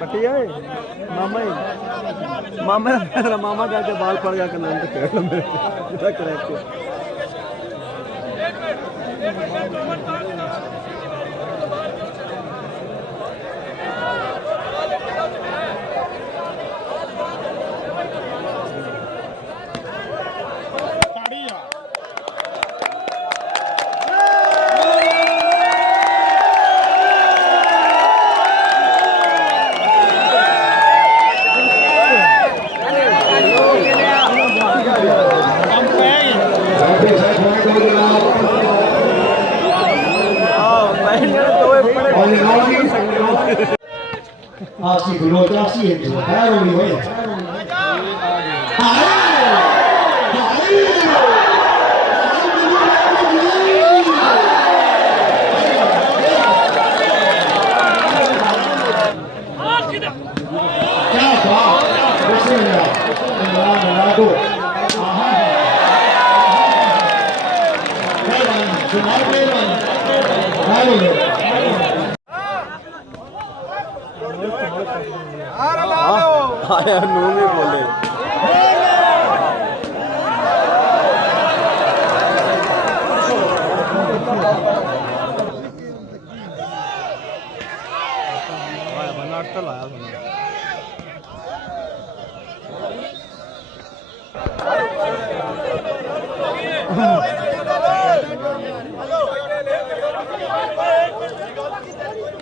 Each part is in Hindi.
पट्टी है मामा ही मामा मामा जाके बाल पड़ गया के नाम तो कह मेरे क्रैक के आपसी बलोच आपसी हिंदू है रोली होए क्या बात बिस्मिल्लाह दो आया नो में बोले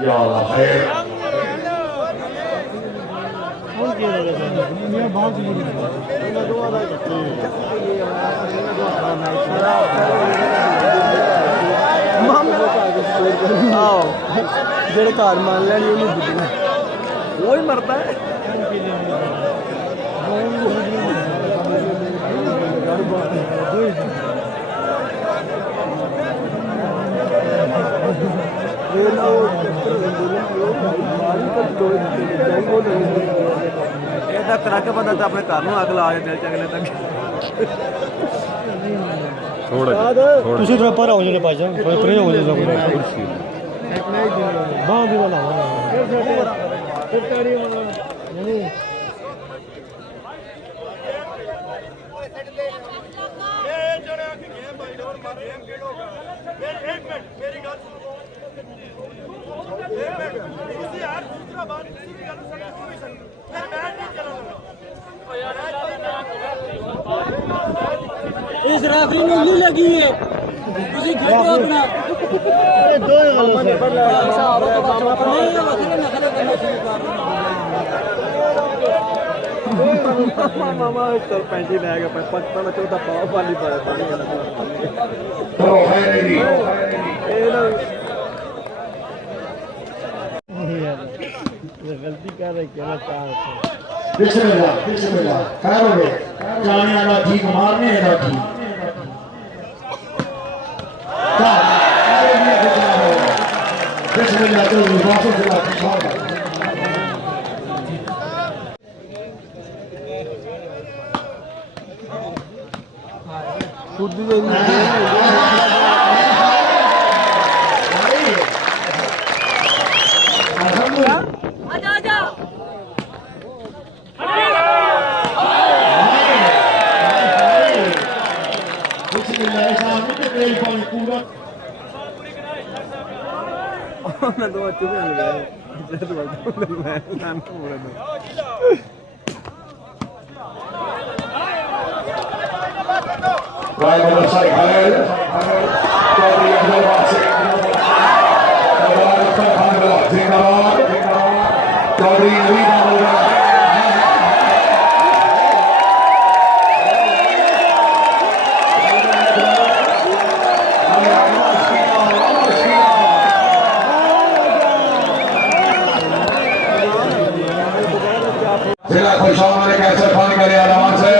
या अल्लाह खैर जेड़े घर मान लैनी उन्हें बुद्धना वो ही मरता है करा के बंदा तो अपने घर अग ला के दिल च अगले तक ਤੁਸੀਂ ਥੋੜਾ ਪਰ ਹੋ ਜਿਹੜੇ ਭਾਜਾ ਥੋੜਾ ਪਰੇ ਹੋ ਜਾਓ ਬਾਹ ਦੀ ਵਾਲਾ ਫਿਰ ਕਰੀ ਨਹੀਂ इस राफी में नहीं लगी है उसी खेलो अपना दो गलो से मामा चल पैंती लै गया 14 पाव पाली पाया गलती कर रहे क्या चाह बिस्मिल्लाह खैर हो गए जाने वाला ठीक मारने वाला ठीक बिस्मिल्लाह तो वापस चला खुद भी ना दो अच्छे से गए जैसे बोलता हूँ मैं नाम को बोल रहा भाई मेरा सारे खैर चौधरी अब्दुल वासिक चौधरी नवीद जिला खुशहाल ने कैसे फोन करे आराम से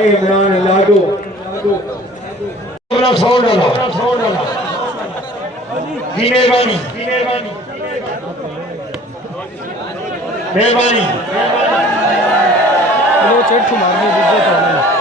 भाई इमरान लाडो अपना छोड़ डाला मेहरबानी वो चेट मारने